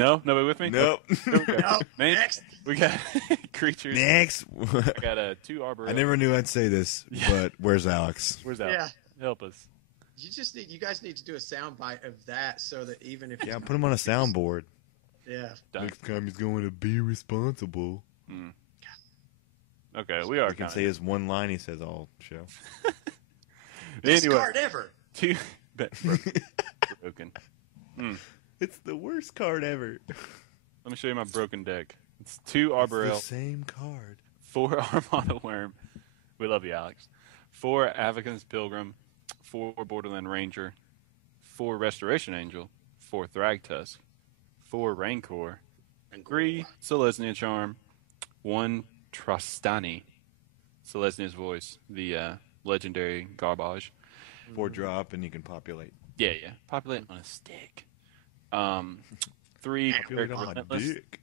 No? Nobody with me? Nope. Okay. No, Man, next. we got creatures. Next. I got 2 arboreal. I never knew I'd say this, but where's Alex? Where's that? Yeah. Help us. You guys need to do a soundbite of that so that even if Yeah, put him on a soundboard. Yeah. Done. Next time he's going to be responsible. Okay, we are I can kind say his one line he says all show. Best Anyway, card ever. 2 broken. It's the worst card ever. Let me show you my broken deck. It's 2 It's arboreal, the same card. 4 Armada Worm. We love you, Alex. 4 Avakin's Pilgrim, 4 Borderland Ranger, 4 Restoration Angel, 4 Thragtusk, 4 Rancor, 3 Selesnya Charm, 1 Trostani, Selesnya's Voice, the legendary garbage. 4-drop and you can populate. Yeah. Populate on a stick. 3 Populate on a Relentless, dick.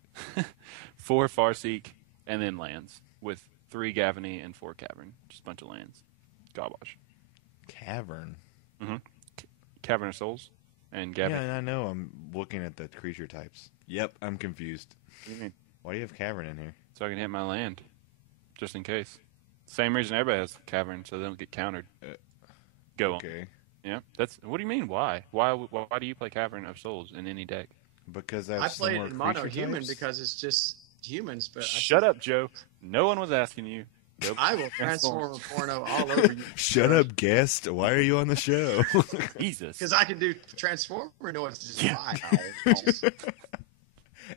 4 Farseek, and then lands with 3 Gavany and 4 Cavern. Just a bunch of lands. Garbage. Cavern. Cavern of Souls and Gavany. Yeah, I know. I'm looking at the creature types. Yep, I'm confused. What do you mean? Why do you have Cavern in here? So I can hit my land, just in case. Same reason everybody has Cavern, so they don't get countered. Go on. Okay. Yeah, that's. What do you mean? Why? Why do you play Cavern of Souls in any deck? Because I played similar in mono creature human types? because it's just humans. But Shut up, Joe. No one was asking you. Nope. I will transform a porno all over you. Shut up, guest. Why are you on the show? Jesus. Because I can do transformer noise just fine.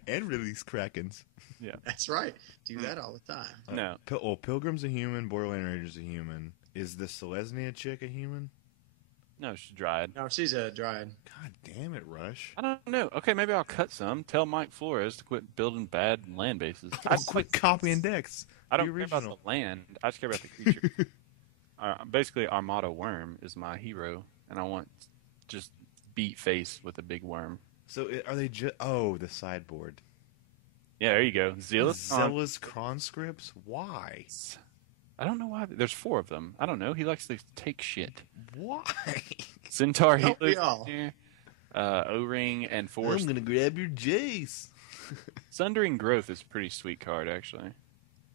And release Krakens. Yeah. That's right. Do that all the time. No. Pilgrim's a human. Borderland Ranger's a human. Is the Selesnya chick a human? No, she's Dryad. No, she's a dryad. God damn it, Rush. I don't know. Okay, maybe I'll cut some. Tell Mike Flores to quit building bad land bases. Quit copying decks. I don't The care about original. the land. I just care about the creature. Basically, Armada Worm is my hero, and I want just beat face with a big worm. So are they just... Oh, the sideboard. Yeah, there you go. Zealous conscripts? Why? I don't know why. There's 4 of them. I don't know. He likes to take shit. Why? Centaur Don't we Healer, all? O-Ring, and 4. I'm gonna grab your Jace. Sundering Growth is a pretty sweet card, actually.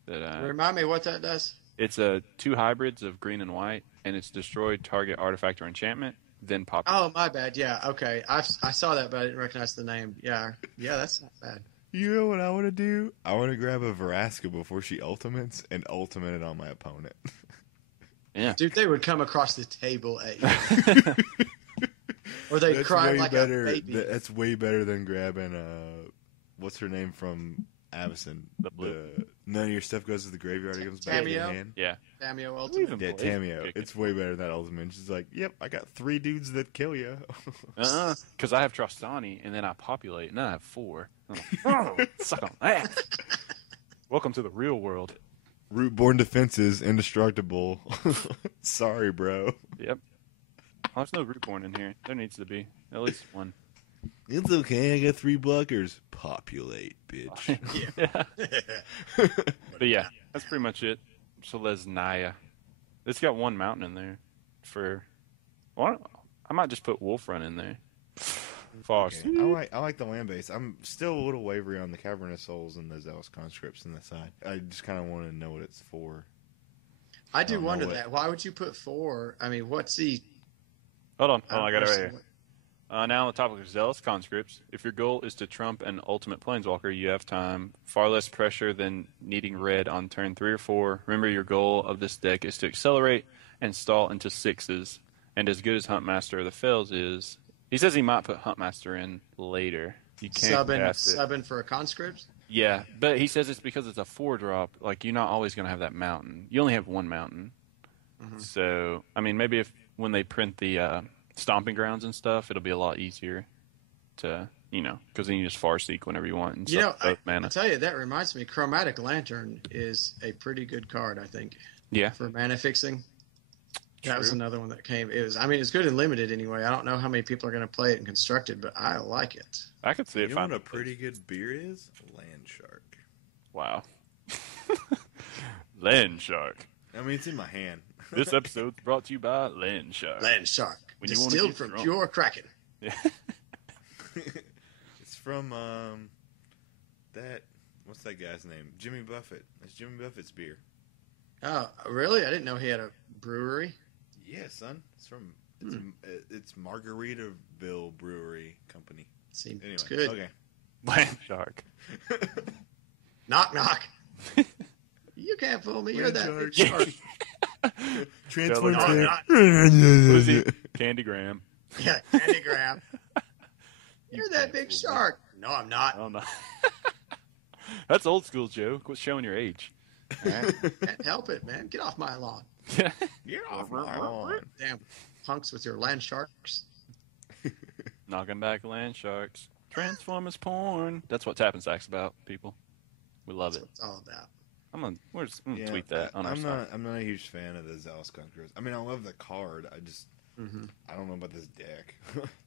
That Remind me what that does. It's 2 hybrids of green and white, and it's destroyed target artifact or enchantment, then pop. Oh, my bad. Yeah, okay. I saw that, but I didn't recognize the name. Yeah, that's not bad. You know what I want to do? I want to grab a Vraska before she ultimates and ultimate it on my opponent. Yeah. Dude, they would come across the table at you. Or they'd cry like a baby. That's way better than grabbing, what's her name from Avacyn? The blue. None of your stuff goes to the graveyard. It comes back to your Tameo? hand. Yeah. Cameo Ultimate. Yeah, Tameo. It's way better than that ultimate. She's like, yep, I got 3 dudes that kill you. Because I have Trostani, and then I populate, and then I have 4. I'm like, oh, suck on that. Welcome to the real world. Root-born defenses, indestructible. Sorry, bro. Yep. Well, there's no Rootborn in here. There needs to be. At least one. It's okay, I got 3 blockers. Populate, bitch. Yeah. But yeah, that's pretty much it. Selesnya. It's got 1 mountain in there. I might just put Wolf Run in there. Farce. Okay. I like the land base. I'm still a little wavery on the Cavernous Souls and the Zealous Conscripts on the side. I just kind of want to know what it's for. I do don't know wonder what- that. Why would you put 4? I mean, what's the... Hold on. I got it right here. Now on the topic of Zealous Conscripts, if your goal is to trump an ultimate Planeswalker, you have time. Far less pressure than needing red on turn 3 or 4. Remember, your goal of this deck is to accelerate and stall into 6s. And as good as Huntmaster of the Fells is, he says he might put Huntmaster in later. You can't cast it. Subbing for a conscript? Yeah, but he says it's because it's a 4-drop. Like, you're not always going to have that mountain. You only have 1 mountain. Mm-hmm. So, I mean, maybe when they print the Stomping Grounds and stuff, it'll be a lot easier to, because then you just Farseek whenever you want. And I'll tell you, that reminds me, Chromatic Lantern is a pretty good card, I think. Yeah. For mana fixing. That True. was another one that came. It's good and limited anyway. I don't know how many people are going to play it in Constructed, but I like it. I could see it. You know what a pretty good beer is? Land Shark. Wow. Land Shark. I mean, it's in my hand. This episode's brought to you by Land Shark. Land Shark. When you wanna Distilled get from drunk. pure Kraken. Yeah. It's from that. What's that guy's name? Jimmy Buffett. It's Jimmy Buffett's beer. Oh, really? I didn't know he had a brewery. Yeah, son. It's from it's Margaritaville Brewery Company. Seems Anyway, good. okay. Land shark. Knock knock. You can't fool me. You're Land that shark. big shark. Transform No, I'm not. Who's he? Candygram. Yeah, Candy Grab. You're that big shark. No, I'm not. I don't know. That's old school, Joe. Quit showing your age. Can't help it, man. Get off my lawn. Get off my lawn. Damn punks with your land sharks. Knocking back land sharks. Transformers porn. That's what Tap and Sack's about, people. We love That's it. what it's all about. I'm gonna tweet that on our site. I'm not a huge fan of the Zealous Conquerors. I mean, I love the card. I just Mm-hmm. I don't know about this deck.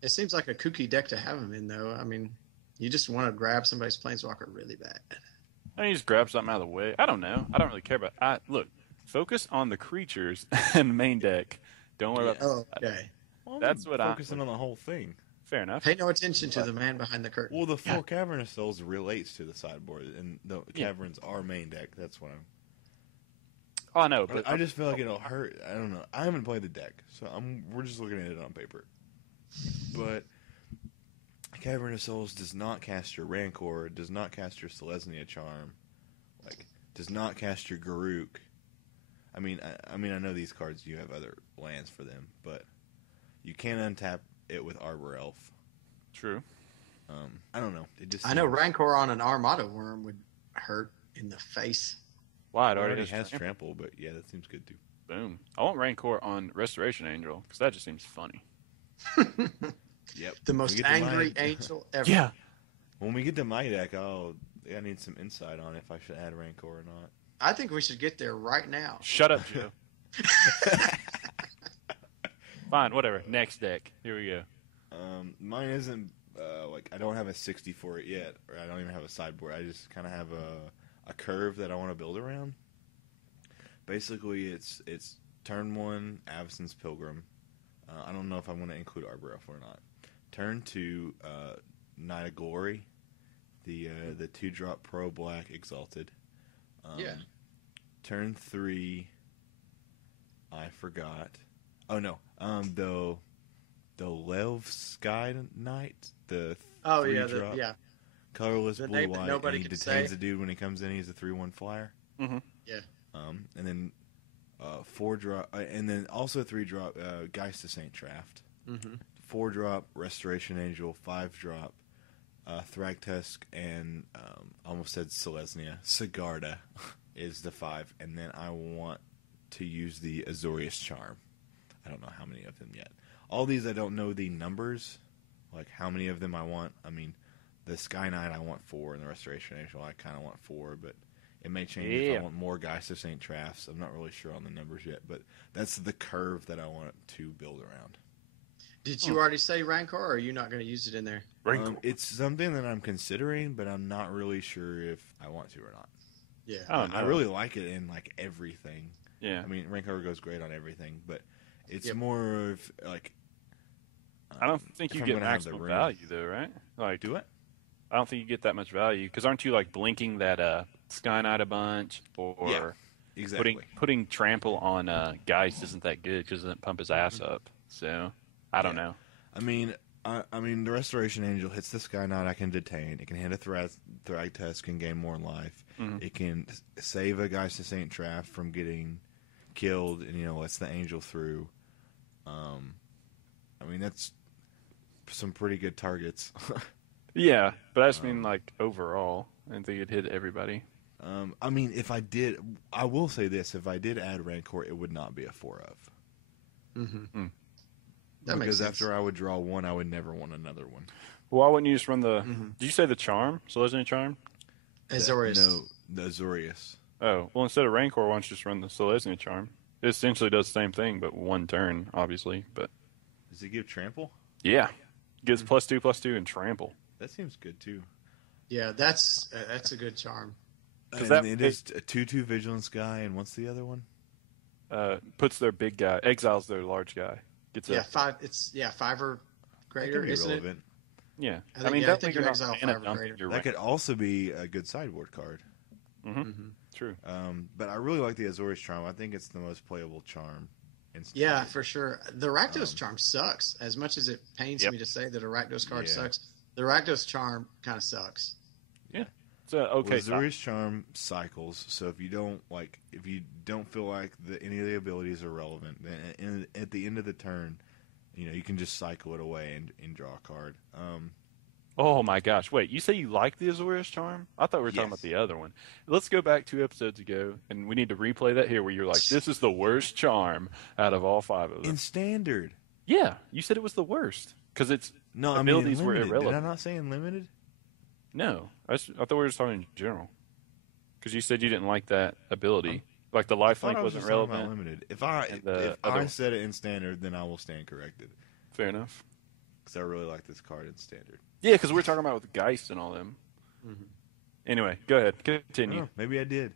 It seems like a kooky deck to have him in, though. I mean, you just want to grab somebody's planeswalker really bad. I mean, you just grab something out of the way. I don't know. I don't really care about. Look, focus on the creatures and the main deck. Don't worry about. Oh, okay. Well, That's what I'm focusing on the whole thing. Fair enough. Pay no attention to the man behind the curtain. Well, the four Cavernous Souls relates to the sideboard, and the Caverns are main deck. That's what I'm. Oh, I know, but I just feel like it'll hurt. I don't know. I haven't played the deck, so we're just looking at it on paper. But Cavernous Souls does not cast your Rancor, does not cast your Selesnya Charm, does not cast your Garruk. I mean, I know these cards. You have other lands for them, but you can untap it with Arbor Elf. True. I don't know. It just I know Rancor on an Armada Worm would hurt in the face. Why? It It already has has trample. trample, but yeah, that seems good too. Boom. I want Rancor on Restoration Angel because that just seems funny. Yep. The most angry angel ever. Yeah. When we get to my deck, I need some insight on if I should add Rancor or not. I think we should get there right now. Shut up, Joe. Fine, whatever. Next deck. Here we go. Mine isn't I don't have a 60 for it yet, or I don't even have a sideboard. I just kind of have a curve that I want to build around. Basically, it's turn 1 Avacyn's Pilgrim. I don't know if I want to include Arbor Elf or not. Turn 2 Knight of Glory, the 2-drop Pro Black Exalted. Yeah. Turn 3, I forgot. Oh no, the Lev Sky Knight, the 3-drop, colorless The blue name that white, nobody and he can detains say. the dude when he comes in. He's a 3/1 flyer. Mm-hmm. Yeah. And then 4-drop, and then also 3-drop Geist of Saint Traft. Mm-hmm. 4-drop Restoration Angel, 5-drop Thragtusk, and almost said Selesnya. Sigarda is the 5, and then I want to use the Azorius Charm. I don't know how many of them yet. All these I don't know the numbers, like how many of them I want. I mean, the Sky Knight I want 4, and the Restoration Angel I kind of want 4, but it may change if I want more Geist of Saint Trafts. I'm not really sure on the numbers yet, but that's the curve that I want to build around. Did you already say Rancor, or are you not going to use it in there? It's something that I'm considering, but I'm not really sure if I want to or not. Yeah. I really like it in everything. Yeah. I mean, Rancor goes great on everything, but it's more of I don't think you get maximum value though, right? Do it? I don't think you get that much value because aren't you blinking that Sky Knight a bunch or exactly putting trample on Geist isn't that good because it doesn't pump his ass up. So I don't know. I mean, the Restoration Angel hits the Sky Knight. I can detain. It can hit a Thragtusk and gain more life. Mm-hmm. It can save a Geist of Saint Traft from getting killed, and lets the Angel through. I mean, that's some pretty good targets. Yeah, but I just mean overall. I think it'd hit everybody. I mean, if I did, I will say this: if I did add Rancor, it would not be a 4 of. Mm-hmm. That makes Because sense. after I would draw one, I would never want another one. Well, why wouldn't you just run the? Did you say the charm? Selesnya charm? Azorius. No, the Azorius. Oh, well, instead of Rancor, why don't you just run the Selesnya charm? It essentially does the same thing, but one turn, obviously. But Does it give trample? yeah, gives +2/+2 and trample. That seems good too. Yeah, that's a good charm. And that it is a 2/2 Vigilance guy, and what's the other one? Puts their big guy, exiles their large guy. Gets Yeah, 5. It's 5 or That greater, could be isn't relevant. Yeah. I think definitely your you're not Exile mana 5 are dumping greater. your That could also be a good sideboard card. True. But I really like the Azorius Charm. I think it's the most playable charm. Yeah, for sure. The Rakdos Charm sucks. As much as it pains me to say that a Rakdos card sucks, the Rakdos Charm kind of sucks. Yeah. It's okay. Well, Azorius Charm cycles, so if you don't feel like any of the abilities are relevant, then at the end of the turn, you can just cycle it away and draw a card. Oh my gosh! Wait, you say you like the Azorius Charm? I thought we were talking about the other one. Let's go back 2 episodes ago, and we need to replay that here, where you're like, "This is the worst charm out of all 5 of them." In Standard. Yeah, you said it was the worst because its abilities were irrelevant. Did I not say in Limited? No, I thought we were just talking in general. Because you said you didn't like that ability, like the lifelink wasn't relevant. About Limited. If I said it in Standard, then I will stand corrected. Fair enough. Because I really like this card in Standard. Yeah, because we're talking about with Geist and all them. Anyway, go ahead. Continue. Maybe I did.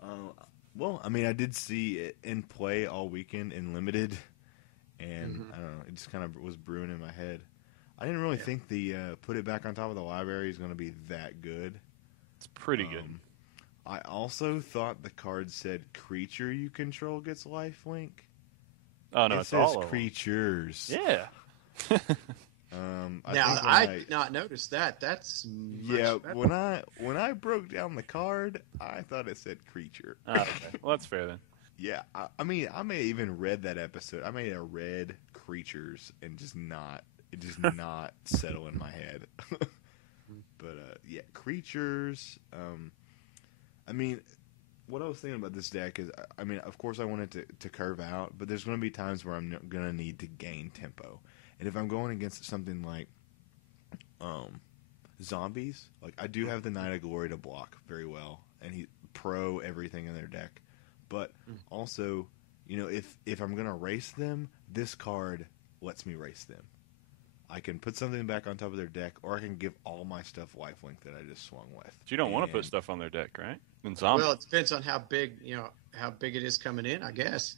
I did see it in play all weekend in Limited, and I don't know, it just kind of was brewing in my head. I didn't really think the put it back on top of the library is going to be that good. It's pretty good. I also thought the card said creature you control gets lifelink. Oh no, it it's says all of creatures. Yeah. I did not notice that. That's much better. when I broke down the card, I thought it said creature. Oh, okay. Well, that's fair then. Yeah, I may have even read that episode. I may have read creatures and just not settle in my head. But creatures. What I was thinking about this deck is, of course I want it to curve out, but there's going to be times where I'm going to need to gain tempo. And if I'm going against something like zombies, like I do have the Knight of Glory to block very well, and he pro everything in their deck. But also, if I'm going to race them, this card lets me race them. I can put something back on top of their deck, or I can give all my stuff lifelink that I just swung with. But you don't want to put stuff on their deck, right? In zombies. Well, it depends on how big it is coming in, I guess.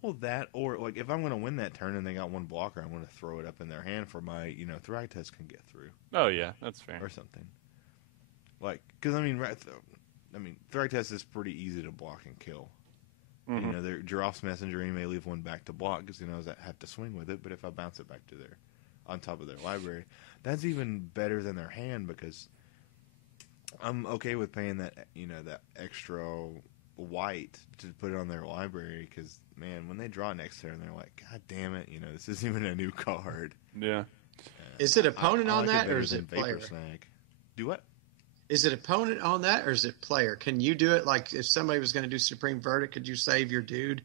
Well, that, or like if I'm going to win that turn and they got one blocker, I'm going to throw it up in their hand for my, Thragtest can get through. Oh yeah, that's fair. Or something. Like, because Thragtest is pretty easy to block and kill. Their Giraffe's Messenger, he may leave one back to block because he knows I have to swing with it. But if I bounce it back to on top of their library, that's even better than their hand, because I'm okay with paying that that extra white to put it on their library, because man, when they draw next turn, they're like, God damn it, this isn't even a new card. Yeah. Is it opponent on that, or is it player? Snag. Do what? Is it opponent on that, or is it player? Can you do it like if somebody was going to do Supreme Verdict? Could you save your dude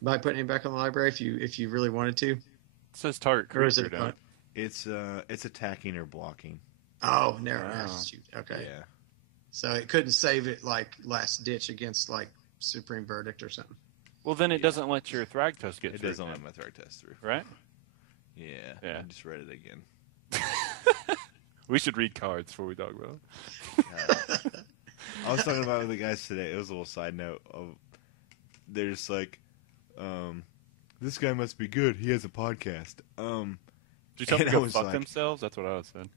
by putting him back on the library if you really wanted to? It says target creature. Or is it opponent? It's attacking or blocking. Oh, never. Shoot. Okay. Yeah. So it couldn't save it like last ditch against like Supreme Verdict or something. Well, then it doesn't let your Thragtusk get it through. It doesn't let my Thragtusk through. Right? Yeah. I just read it again. We should read cards before we talk about it. I was talking about it with the guys today. It was a little side note. They're just like, this guy must be good. He has a podcast. Did you tell them to go fuck themselves? That's what I said.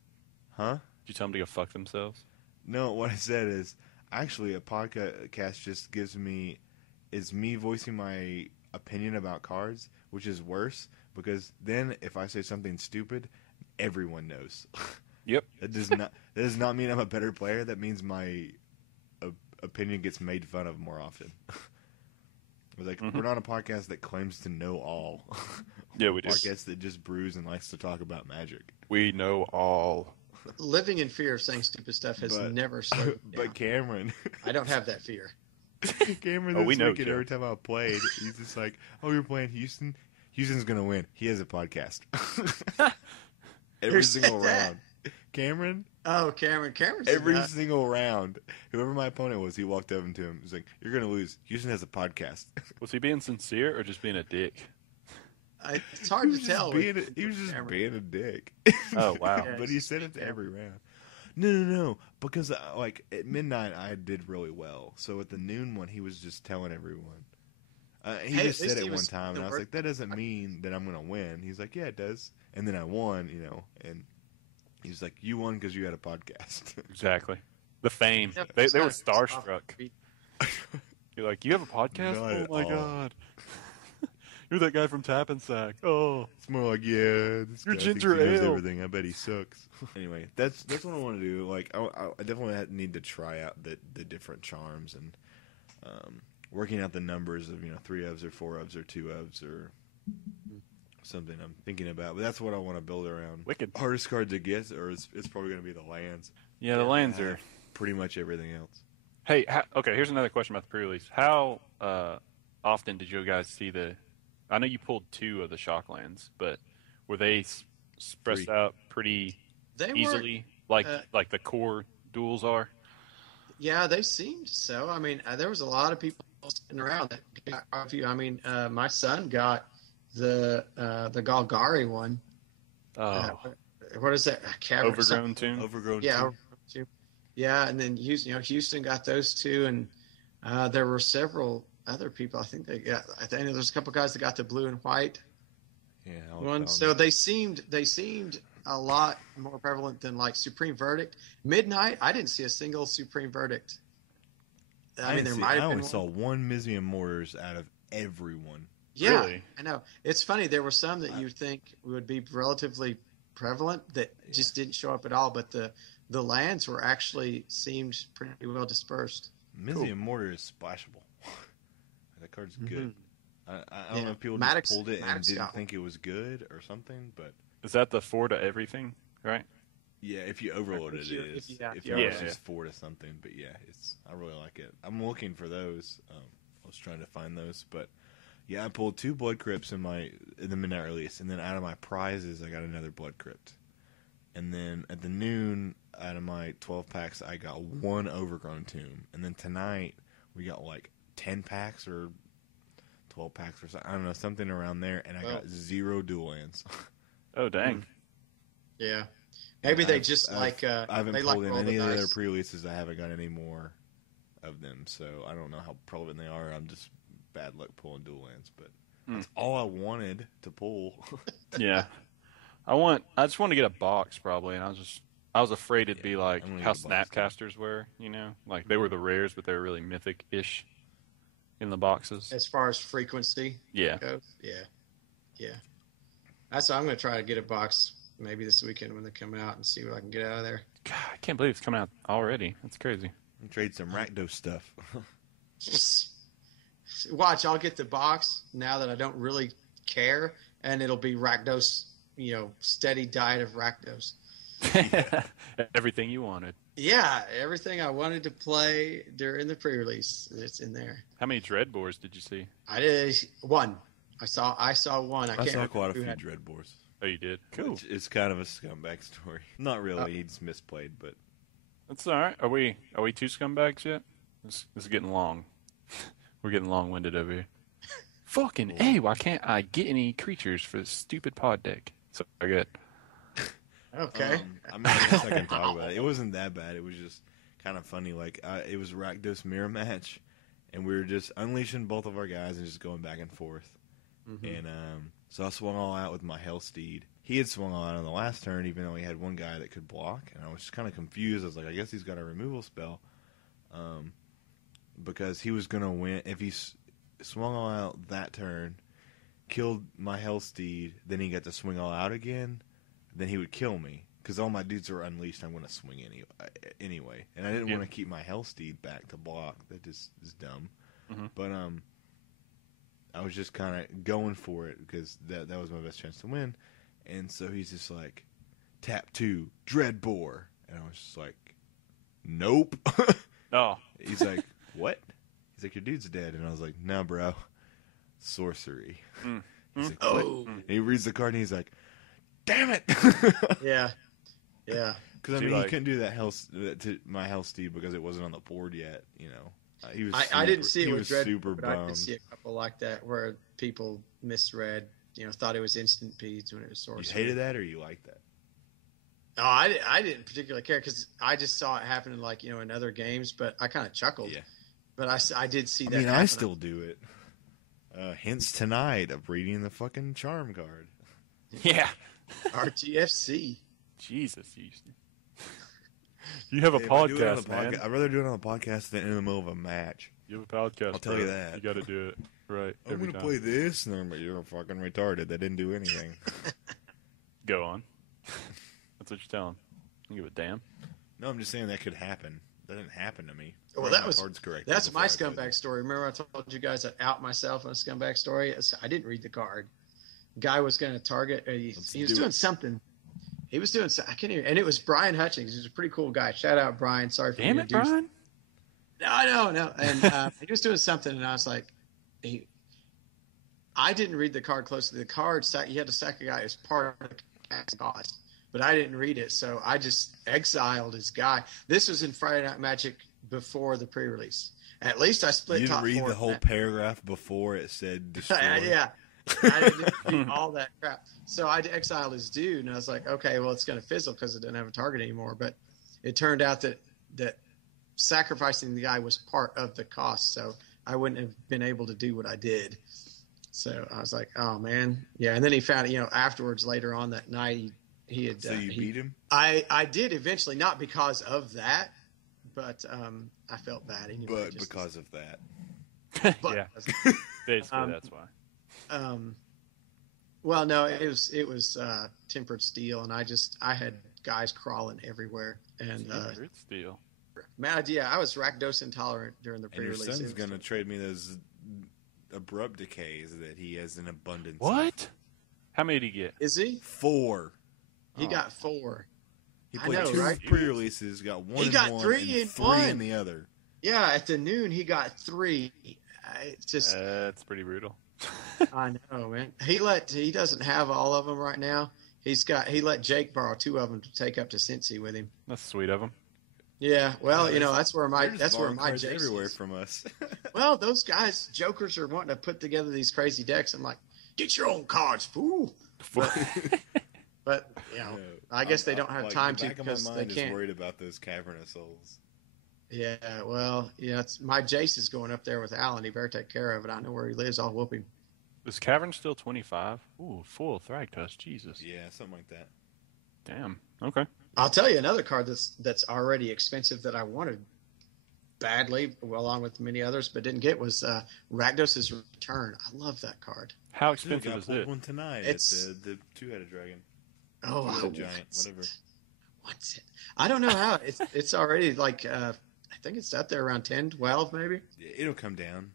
Huh? Did you tell them to go fuck themselves? No, what I said is, actually, a podcast just is me voicing my opinion about cards, which is worse, because then if I say something stupid, everyone knows. Yep. That does not mean I'm a better player. That means my opinion gets made fun of more often. We're not a podcast that claims to know all. Yeah, we do. Podcast that just brews and likes to talk about magic. We know all. Living in fear of saying stupid stuff has never slowed me down. But Cameron, I don't have that fear. Cameron, this weekend, every time I played, he's just like, "Oh, you're playing Houston. Houston's gonna win. He has a podcast." Every single round. Cameron. Oh, Cameron. Every single round, whoever my opponent was, he walked up to him. He's like, "You're gonna lose. Houston has a podcast." Was he being sincere or just being a dick? It's hard to tell. He was just being a dick. Oh wow! But he said it to every round. No. Because at midnight I did really well. So at the noon one, he was just telling everyone. He just said it one time, and I was like, "That doesn't mean that I'm gonna win." He's like, "Yeah, it does." And then I won, and He's like, you won because you had a podcast. Exactly. The fame. Yeah, They were it's starstruck. You're like, you have a podcast? Not Oh at my all. god. You're that guy from Tap and Sack. Oh. It's more like, yeah, this Your guy ginger thinks he knows ale. everything. I bet he sucks. Anyway, that's what I want to do. Like, I definitely need to try out the different charms and working out the numbers of 3 ofs or 4 ofs or 2 ofs or something I'm thinking about. But that's what I want to build around. Wicked. Hardest card to get, or it's probably going to be the lands. Yeah, the lands I are. have pretty much everything else. Hey, okay, here's another question about the pre-release. How often did you guys see the... I know you pulled 2 of the shock lands, but were they spread 3. out pretty They were. easily, like the core duels are? Yeah, they seemed so. I mean, there was a lot of people sitting around that got quite a few. I mean, my son got the Golgari one. Oh, What is that? overgrown tomb. Overgrown. Yeah, too. yeah, and then Houston got those 2, and there were several other people. I think there's a couple guys that got the blue and white Yeah. one. So they seemed a lot more prevalent than like Supreme Verdict. Midnight, I didn't see a single Supreme Verdict. I mean, there might have been only one. saw 1 Mizium Mortars out of everyone. Yeah, Really? I know. It's funny. There were some that you think would be relatively prevalent that just didn't show up at all, but the lands were actually seemed pretty well dispersed. Mizium Mortar is splashable. That card's good. I don't know if people Maddox- just pulled it and Maddox didn't got think it was good or something, but Is that the 4 to everything, right? yeah, if you overload it, If you- it is. yeah, If yeah. you Yeah, was yeah. just 4 to something, but yeah, I really like it. I'm looking for those. I was trying to find those, but yeah, I pulled 2 Blood Crypts in the midnight release, and then out of my prizes, I got another Blood Crypt. And then at the noon, out of my 12 packs, I got 1 Overgrown Tomb. And then tonight, we got like 10 packs or 12 packs or something. I don't know, something around there, and I got 0 dual lands. Oh, dang. Yeah, maybe they I've- just I've- I haven't they pulled in roll any the of the other dice. pre-releases. I haven't got any more of them, so I don't know how prevalent they are. I'm just bad luck pulling dual lands, but that's all I wanted to pull. Yeah. I just want to get a box probably, and I was afraid it'd be like I'm gonna how get a box, too. Snapcasters were, like they were the rares, but they were really mythic-ish in the boxes. As far as frequency Yeah. goes, yeah. That's why I'm going to try to get a box maybe this weekend when they come out and see what I can get out of there. God, I can't believe it's coming out already. That's crazy. Trade some Rakdos stuff. Watch, I'll get the box now that I don't really care, and it'll be Rakdos, steady diet of Rakdos. Everything you wanted. Yeah, everything I wanted to play during the pre-release, it's in there. How many dread boars did you see? I did one. I saw one. I I can't saw remember quite a who few had- Dread Boars. Oh, you did? Cool. It's kind of a scumbag story. Not really. He's misplayed, but That's all right. Are we 2 scumbags yet? This is getting long. We're getting long-winded over here. Fucking A, why can't I get any creatures for this stupid pod deck? So good. Okay. I mean, I guess I can talk about it. It wasn't that bad. It was just kind of funny. Like it was Rakdos mirror match, and we were just unleashing both of our guys and just going back and forth. And so I swung all out with my Hellsteed. He had swung all out on the last turn, even though he had one guy that could block. And I was just kind of confused. I was like, I guess he's got a removal spell, because he was gonna win if he swung all out that turn, killed my Hellsteed. Then he got to swing all out again. Then he would kill me because all my dudes are unleashed. I'm gonna swing anyway, and I didn't want to keep my Hellsteed back to block. That just is dumb. But I was just kind of going for it because that was my best chance to win. And so he's just like, tap 2, Dread Boar. And I was just like, nope. Oh. He's like, what? He's like, your dude's dead. And I was like, no, bro. Sorcery. He's like, what? And he reads the card and he's like, damn it. Yeah. Because, I mean, he couldn't do that to my Hellsteed because it wasn't on the board yet, He was I didn't see it he with was Dread, super but I bummed. did see a couple like that where people misread, thought it was instant peas when it was sorcery. You hated that or you liked that? No, I didn't particularly care because I just saw it happen in other games, but I kind of chuckled. Yeah. But I did see that I mean, happen. I still do it. Hence tonight of reading the fucking charm card. Yeah. RTFC. Jesus, you have a Hey, if I do it on podcast, the man. I'd rather do it on a podcast than in the middle of a match. You have a podcast. I'll tell bro. you that. You got to do it right. I'm every going to time. play this, and but you're fucking retarded. That didn't do anything. Go on. That's what you're telling. You give a damn. No, I'm just saying that could happen. That didn't happen to me. Well, Right, that my was card's correct. that's my scumbag story. Remember I told you guys I'd out myself on a scumbag story? I didn't read the card. Guy was going to target. He was doing something. He was doing. I can't even. And it was Brian Hutchings. He's a pretty cool guy. Shout out Brian. Sorry for Damn it, Brian. No. And he was doing something, and I was like, I didn't read the card closely. The card, he had to sack a guy as part of the cost, but I didn't read it, so I just exiled his guy. This was in Friday Night Magic before the pre-release. At least I split. You didn't top read four the whole paragraph before it said destroy. Yeah. I didn't read all that crap. So I exiled his dude, and I was like, okay, well, it's going to fizzle because it didn't have a target anymore. But it turned out that sacrificing the guy was part of the cost, so I wouldn't have been able to do what I did. So I was like, oh, man. Yeah, and then he found, afterwards, later on that night, he had... So you beat him? I did eventually, not because of that, but I felt bad anyway. But because of that. Yeah. Basically, that's why. Well, no, it was tempered steel, and I had guys crawling everywhere, and Tempered steel. man, yeah, I was lactose intolerant during the And your pre-release. son's going to trade me those abrupt decays that he has in abundance. What? How many did he get? Is he? 4. He got 4. He I played know, 2 right? pre-releases, got 1 He in got one, 3 and in 3 one. in the other. Yeah, at the noon he got 3. It's just That's pretty brutal. I know, man. He doesn't have all of them right now. He let Jake borrow 2 of them to take up to Cincy with him. That's sweet of him. Yeah, well, that's where They're just borrowing my cards Jake everywhere is. from us. Well, those guys, jokers, are wanting to put together these crazy decks. I'm like, get your own cards, fool. But I guess they don't have time to because they can't. Is worried about those cavernous souls. Yeah, well, my Jace is going up there with Alan. He better take care of it. I know where he lives. I'll whoop him. Is Cavern still 25? Ooh, full Thragtusk. Jesus. Yeah, something like that. Damn. Okay. I'll tell you another card that's already expensive that I wanted badly, along with many others, but didn't get was Rakdos' Return. I love that card. How Dude, expensive got is pulled it? one tonight. It's- at the two-headed dragon. Oh, I Two-headed want giant, whatever. What's it? I don't know how. It's already like I think it's up there around 10, 12 maybe. Yeah, it'll come down.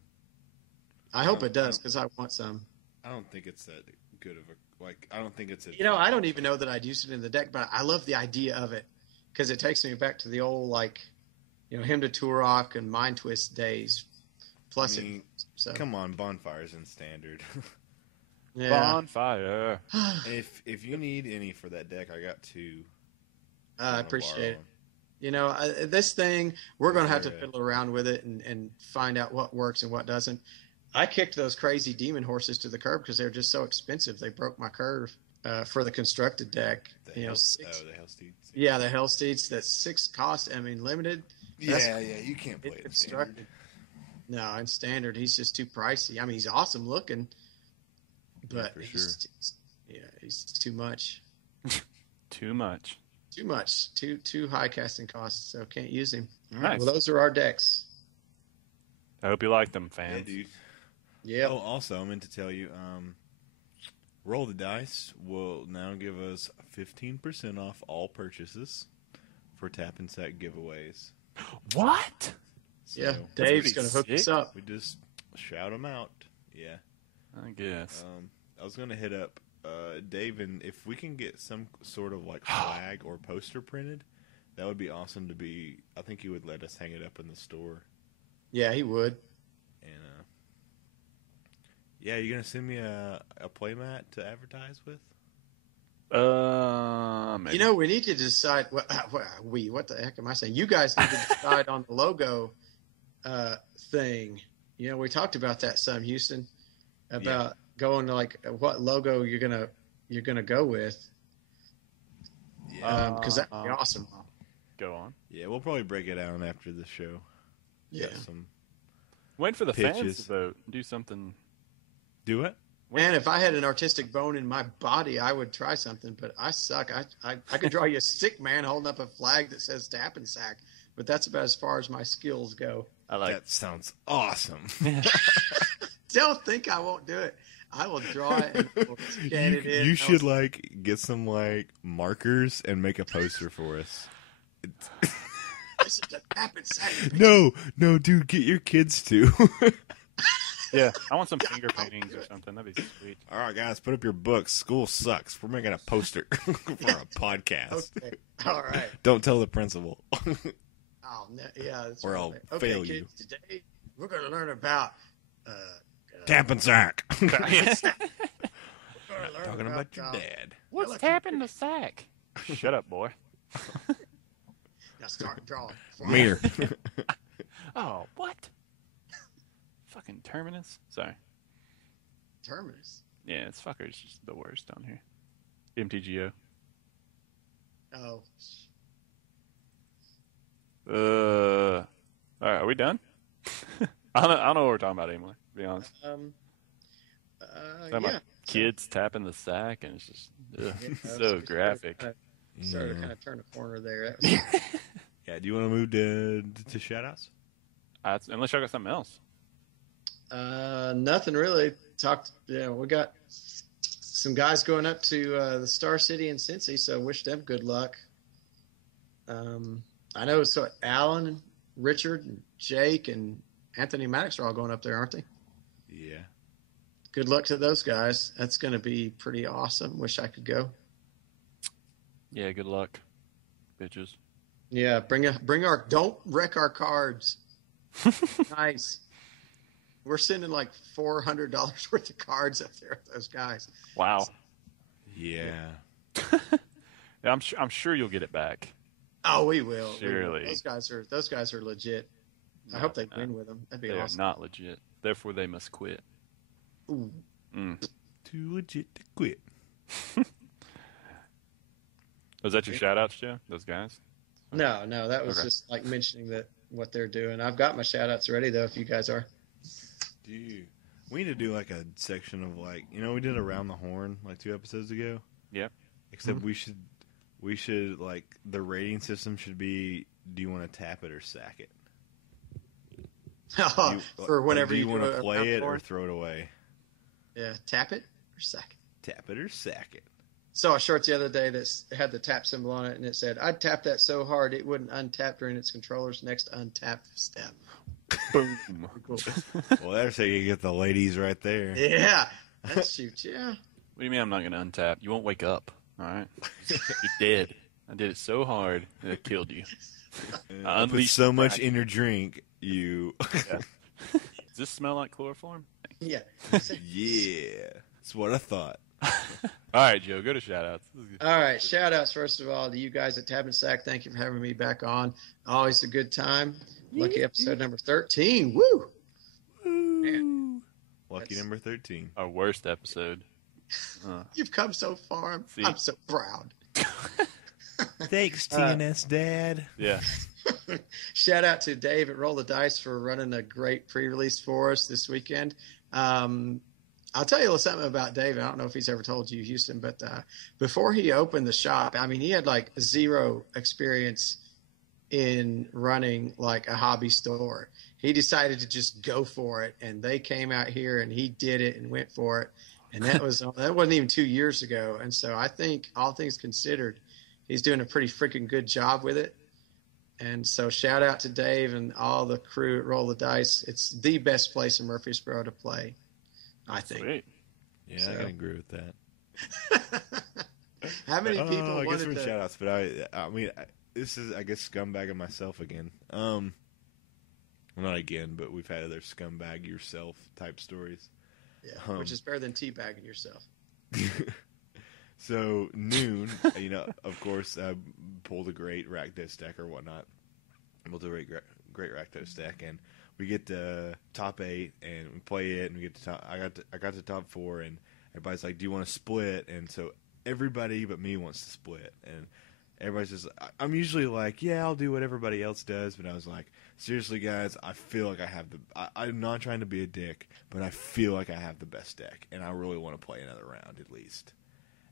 I hope it does because I want some. I don't think it's that good of a I don't think it's a. I don't even know that I'd use it in the deck, but I love the idea of it because it takes me back to the old him to Turok and Mind Twist days. Plus, come on, bonfires in standard. yeah. Bonfire. if you need any for that deck, I got 2. I appreciate it. This thing, we're going to have to fiddle around with it and find out what works and what doesn't. I kicked those crazy demon horses to the curb because they're just so expensive. They broke my curve for the constructed deck. The Hellsteeds. Yeah, the Hellsteeds. That's 6 cost. I mean, limited. Yeah, you can't play it in standard. No, in standard, he's just too pricey. I mean, he's awesome looking, but he's too much. Too much. Too much. Too high casting costs, so can't use him. All right, Nice. well, those are our decks. I hope you like them, Yeah, fans. dude. Yeah. Oh, also, I meant to tell you, Roll the Dice will now give us 15% off all purchases for Tap and Sack giveaways. What? So Yeah, Dave's pretty going to hook us sick. up. we just shout them out. Yeah. I guess. I was going to hit up Dave, and if we can get some sort of flag or poster printed, that would be awesome to be. I think he would let us hang it up in the store. Yeah, he would. And yeah, you gonna send me a playmat to advertise with? Maybe. We need to decide. What the heck am I saying? You guys need to decide on the logo thing. We talked about that some, Houston, about going to what logo you're gonna go with. Yeah, because that'd be awesome. Go on. yeah, we'll probably break it out after the show. Yeah. Got some Wait for the fans Pitches. to vote. Do something. do it. Man, if I had an artistic bone in my body, I would try something, but I suck. I could draw you a sick man holding up a flag that says tap and sack, but that's about as far as my skills go. That sounds awesome. Don't think I won't do it. I will draw it and we'll scan it in. You should get some markers and make a poster for us. This is a tap and sack. No, dude, get your kids too. Yeah, I want some finger paintings or something. That'd be sweet. All right, guys, put up your books. School sucks. We're making a poster for a podcast. Okay. All right. Don't tell the principal. Oh, no, yeah. That's Or right. I'll Okay, fail kids, you. Today we're going to learn about Tap and sack. we're gonna learn Talking about your dad. What's tapping the sack? Shut up, boy. Now start drawing. Mirror. Oh, what? Fucking Terminus. Sorry. Terminus. Yeah, it's fucker's just the worst down here. MTGO. Oh. All right, are we done? I don't know what we're talking about anymore, to be honest. Talking Yeah. about kids tapping the sack, and it's just Yeah, so graphic. Started to kind of turn a corner there. That was, Yeah, do you want to move to shout-outs? Unless y'all got something else. nothing really. We got some guys going up to the Star City in Cincy, so wish them good luck. I know Alan and Richard and Jake and Anthony Maddox are all going up there, aren't they? Yeah. Good luck to those guys. That's going to be pretty awesome. Wish I could go. Yeah, good luck, bitches. Yeah, don't wreck our cards. Nice. We're sending like $400 worth of cards up there with those guys. Wow. Yeah. Yeah, I'm sure you'll get it back. Oh, we will. Surely. Those guys are legit. I hope they win with them. That'd be They awesome. are not legit. Therefore, they must quit. Ooh. Too legit to quit. Was that your shout-outs, Joe? Those guys? No, that was Okay. just like mentioning what they're doing. I've got my shout outs ready though, if you guys are. Dude, we need to do like a section of we did Around the Horn like 2 episodes ago. Yep. Except we should like the rating system should be, do you want to tap it or sack it? For whenever do you want to play it or throw it away? Yeah, tap it or sack it. Tap it or sack it. Saw a short the other day that had the tap symbol on it, and it said, "I'd tap that so hard it wouldn't untap during its controller's next untap step." Boom. Cool. Well, that's how you get the ladies right there. Yeah, that shoots. Yeah. What do you mean I'm not going to untap? You won't wake up, all right? You're dead. I did it so hard that it killed you. I put Unleashed so much Kraken. in your drink, you. Yeah. Does this smell like chloroform? Yeah. Yeah, that's what I thought. All right, Joe, go to shout-outs. All right, shout outs first of all to you guys at Tab and Sack. Thank you for having me back on. Always a good time. Lucky episode number 13. Woo! Man, Lucky That's- number 13. Our worst episode. you've come so far. See? I'm so proud. Thanks, TNS Dad. Yeah. Shout out to Dave at Roll the Dice for running a great pre-release for us this weekend. I'll tell you a little something about Dave. I don't know if he's ever told you, Houston, but before he opened the shop, I mean, he had like zero experience in running like a hobby store. He decided to just go for it, and they came out here and he did it and went for it. And that wasn't even 2 years ago. And so I think, all things considered, he's doing a pretty freaking good job with it. And so shout out to Dave and all the crew at Roll the Dice. It's the best place in Murfreesboro to play, I think. Sweet. Yeah, So- I can agree with that. How many people I guess wanted we're to? shout outs, but I mean, this is, I guess, scumbagging myself again. Well, not again, but we've had other scumbag yourself type stories. Yeah, which is better than teabagging yourself. So noon, of course, pulled a great rack dough stack or whatnot. Built a great rack dough stack, and we get to top 8, and we play it, and we get to top. I got to top 4, and everybody's like, "Do you want to split?" And so everybody but me wants to split, and everybody's just. I'm usually like, yeah, I'll do what everybody else does, but I was like, seriously, guys, I feel like I have the. I'm not trying to be a dick, but I feel like I have the best deck, and I really want to play another round at least.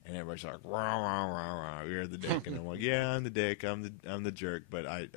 And everybody's like, rah, rah, rah, rah, you're the dick, and I'm like, yeah, I'm the dick, I'm the jerk, but I